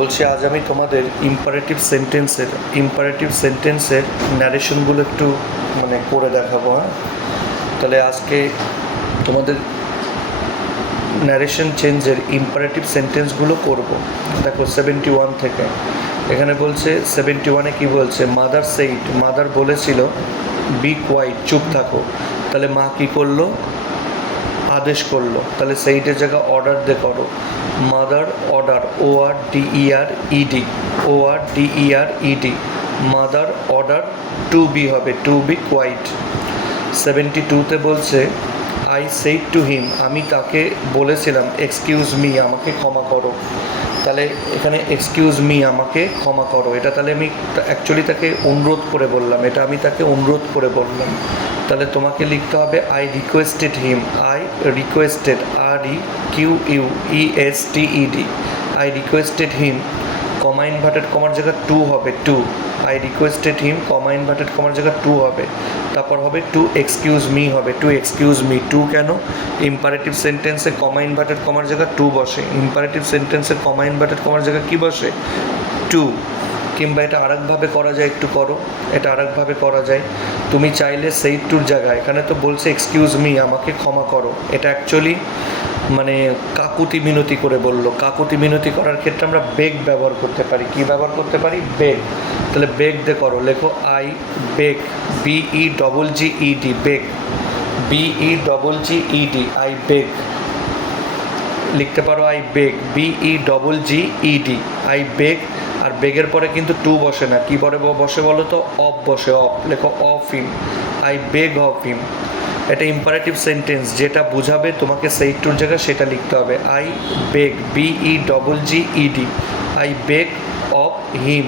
বলছি আজ আমি তোমাদের ইম্পারেটিভ সেন্টেন্সের ন্যারেশনগুলো একটু করে দেখাবো। হ্যাঁ, তাহলে আজকে তোমাদের ন্যারেশন চেঞ্জের ইম্পারেটিভ সেন্টেন্সগুলো করব। দেখো 71 থেকে এখানে বলছে 71-এ কী বলছে, মাদার সেইড, মাদার বলেছিল বি কোয়াইট, চুপ থাকো। তাহলে মা কী করলো, আদেশ করলো। তাহলে সেইটের জায়গা অর্ডার দে করো, mother order, ORDER, mother order to be হবে, টু বি কোয়াইট। 72-তে বলছে আই সেইড টু হিম, আমি তাকে বলেছিলাম এক্সকিউজ মি, আমাকে ক্ষমা করো। তাহলে এখানে এক্সকিউজ মি, আমাকে ক্ষমা করো, এটা তাহলে আমি অ্যাকচুয়ালি তাকে অনুরোধ করে বললাম, এটা আমি তাকে অনুরোধ করে বললাম। তাহলে তোমাকে লিখতে হবে I requested him, I requested, REQUESTED, I requested him, comma inverted কমার জায়গা টু হবে, to, I requested him, comma inverted কমার জায়গা টু হবে, তারপর হবে টু এক্সকিউজ মি হবে, টু এক্সকিউজ মি। টু কেন, ইম্পারেটিভ সেন্টেন্সে কমা ইনভার্টেড কমার জায়গা টু বসে, ইম্পারেটিভ সেন্টেন্সে কমা ইনভার্টেড কমার জায়গা কী বসে, টু। কিংবা এটা আরেকভাবে করা যায়, একটু করো, এটা আরেকভাবে করা যায়। তুমি চাইলে সেই টুর জায়গায়, এখানে তো বলছে এক্সকিউজ মি, আমাকে ক্ষমা করো, এটা অ্যাকচুয়ালি কাকুতি মিনতি করে বললো। কাকুতি মিনতি করার ক্ষেত্রে আমরা বেগ ব্যবহার করতে পারি। কি ব্যবহার করতে পারি, বেগ। তাহলে বেগ দে করো, লেখো I beg, BEGGED, beg, BEGGED, I beg. লিখতে পারো I beg, BEGGED, I beg. আর বেগের পরে কিন্তু টু বসে না, কী পরে বসে বলো তো, অফ বসে, অফ। লেখো of him, I beg of হিম। এটা ইম্পারেটিভ সেন্টেন্স, যেটা বোঝাবে তোমাকে সেই টুর জায়গায় সেটা লিখতে হবে, I beg, BEGGED, I beg of হিম।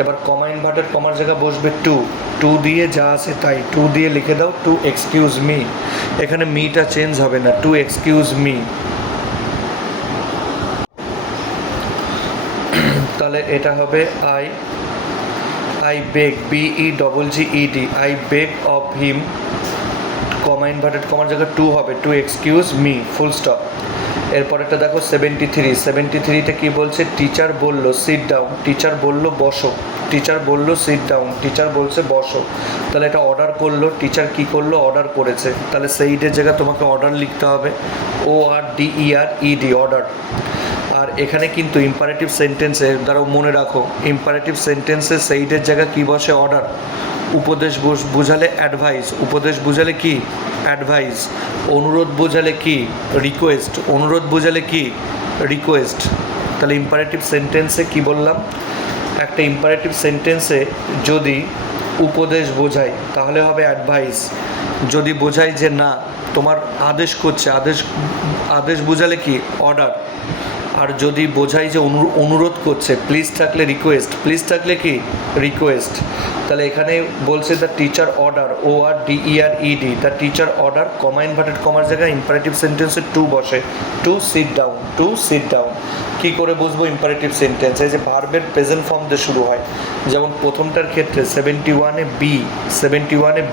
এবার কমা ইনভার্টেড কমার জায়গা বসবে টু, টু দিয়ে যা আছে তাই, টু দিয়ে লিখে দাও টু এক্সকিউজ মি। এখানে মিটা চেঞ্জ হবে না, টু এক্সকিউজ মি। তাহলে এটা হবে I beg, BEGGED, I beg of him, comma inverted কমার জায়গায় টু হবে, to excuse me, full stop. এরপরেটা দেখো 73-তে কী বলছে, টিচার বলল সিট ডাউন, টিচার বলল বসো, টিচার বলল সিট ডাউন, টিচার বলছে বসো। তাহলে এটা অর্ডার করলো, টিচার কী করলো, অর্ডার করেছে। তাহলে সেইটের জায়গায় তোমাকে অর্ডার লিখতে হবে, ORDERED, অর্ডার। আর এখানে কিন্তু ইম্পারেটিভ সেন্টেন্সে, দ্বারা মনে রাখো, ইম্পারেটিভ সেন্টেন্সে সেইটের জায়গায় কী বসে, অর্ডার। উপদেশ বোঝালে অ্যাডভাইস, উপদেশ বোঝালে কি, অ্যাডভাইস। অনুরোধ বোঝালে কি, রিকোয়েস্ট, অনুরোধ বোঝালে কি, রিকোয়েস্ট। তাহলে ইম্পারেটিভ সেন্টেন্সে কি বললাম, একটা ইম্পারেটিভ সেন্টেন্সে যদি উপদেশ বোঝায় তাহলে হবে অ্যাডভাইস। যদি বোঝায় যে না, তোমার আদেশ করছে, আদেশ বোঝালে কি, অর্ডার। আর যদি বোঝাই যে অনুরোধ করছে, প্লিজ থাকলে রিকোয়েস্ট, প্লিজ থাকলে কি, রিকোয়েস্ট। তাহলে এখানে বলছে the teacher order, ORDERED, the teacher order, comma inverted কমার জায়গায় ইম্পারেটিভ সেন্টেন্সে টু বসে, to sit down, to sit down. কী করে বুঝবো ইম্পারেটিভ সেন্টেন্স, এই যে ভার্বের প্রেজেন্ট ফর্ম দিয়ে শুরু হয়। যেমন প্রথমটার ক্ষেত্রে 71-এ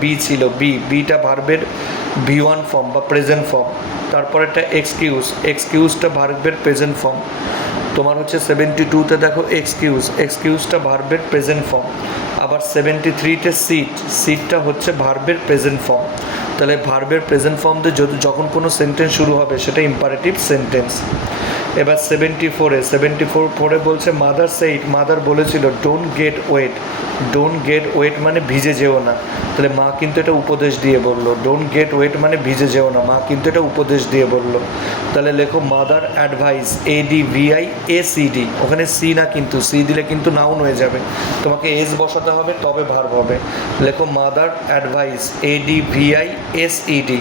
বি ছিল, বিটা ভার্বের V1 ফর্ম বা প্রেজেন্ট ফর্ম। তারপর একটা এক্সকিউজটা ভার্বের প্রেজেন্ট ফর্ম। তোমার হচ্ছে 72-তে দেখো এক্সকিউজটা ভার্বের প্রেজেন্ট ফর্ম। আবার 73-তে সিটটা হচ্ছে ভার্বের প্রেজেন্ট ফর্ম। তাহলে ভার্বের প্রেজেন্ট ফর্ম দিয়ে যখন কোনো সেন্টেন্স শুরু হবে সেটা ইম্পারেটিভ সেন্টেন্স। এবার 74-এ বলছে মাদার সেইড, মাদার বলেছিল ডোন্ট গেট ওয়েট মানে ভিজে যেও না। তাহলে মা কিন্তু এটা উপদেশ দিয়ে বললো, ডোন্ট গেট ওয়েট মানে ভিজে যেও না, মা কিন্তু এটা উপদেশ দিয়ে বললো। তাহলে লেখো মাদার অ্যাডভাইস, ADVIACD, ওখানে সি না, কিন্তু সি দিলে কিন্তু নাউন হয়ে যাবে, তোমাকে এস বসাতে হবে তবে ভার্ব হবে। লেখো mother advice, ADVISED,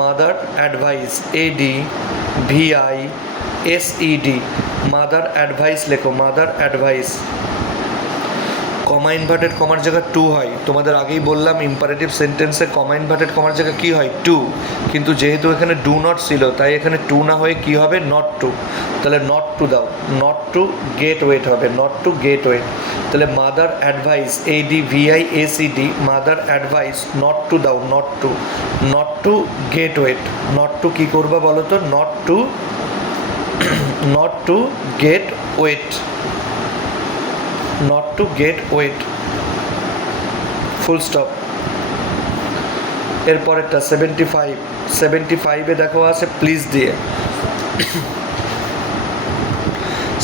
mother advice, ADVISED, mother advice. লেখো মাদার অ্যাডভাইস। কমা ইনভার্টেড কমার জায়গা টু হয়, তোমাদের আগেই বললাম ইম্পারেটিভ সেন্টেন্সে কমা ইনভার্টেড কমার জায়গা কী হয়, টু। কিন্তু যেহেতু এখানে ডু নট ছিল তাই এখানে টু না হয়ে কী হবে, নট টু। তাহলে নট টু দাও, নট টু গেট ওয়েট হবে, নট টু গেট ওয়েট। তাহলে mother advice, ADVIACD, mother advice not to দাও, not to get wet. Not to কী করবা বলো তো, not to not to get wet, not to get wet, full stop. এরপরেরটা 75, 75-এ দেখো আছে please দিয়ে,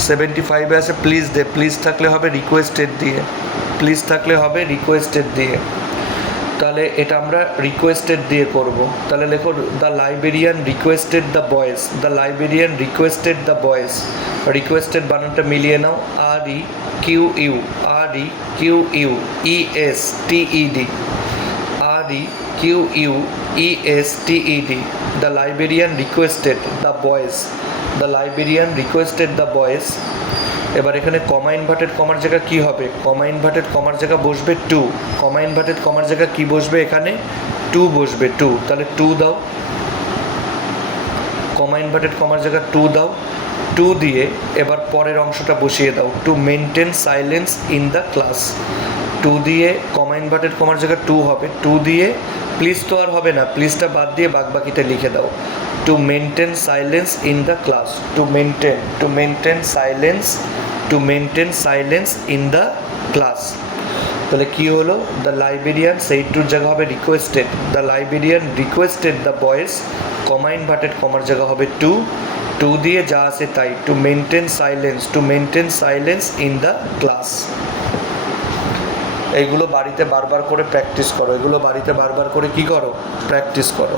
75-এ আছে প্লিজ দে, প্লিজ থাকলে হবে রিকোয়েস্টেড দিয়ে, প্লিজ থাকলে হবে রিকোয়েস্টেড দিয়ে। তাহলে এটা আমরা রিকোয়েস্টেড দিয়ে করব। তাহলে লেখো দ্য লাইব্রেরিয়ান রিকোয়েস্টেড দ্য বয়েস, দ্য লাইব্রেরিয়ান রিকোয়েস্টেড দ্য বয়েস। রিকোয়েস্টেড বানানটা মিলিয়ে নাও, REQU, REQUESTED, REQUESTED, the librarian requested the boys, the librarian requested the boys। এবার এখানে কমা ইনভার্টেড কমার জায়গা কি হবে, কমা ইনভার্টেড কমার জায়গা বসবে টু, কমা ইনভার্টেড কমার জায়গা কি বসবে এখানে, টু বসবে, টু। তাহলে টু দাও, কমা ইনভার্টেড কমার জায়গা টু দাও, টু দিয়ে এবার পরের অংশটা বসিয়ে দাও, to maintain silence in the class. To দিয়ে কমা ইনভার্টেড কমার জায়গা টু হবে, টু দিয়ে প্লিজ তো আর হবে না, প্লিজটা বাদ দিয়ে বাকিটা লিখে দাও, to maintain silence in the class, two maintain silence, two maintain silence in the class. তাহলে কী হলো, দ্য লাইব্রেরিয়ান, সেই টুর জায়গা হবে requested, the librarian requested the বয়েস, কমা ইনভার্টেড কমার জায়গা হবে টু, টু দিয়ে যা আছে তাই, two maintain silence, two maintain silence in the class. এইগুলো বাড়িতে বারবার করে প্র্যাকটিস করো, এগুলো বাড়িতে বারবার করে কী করো, প্র্যাকটিস করো।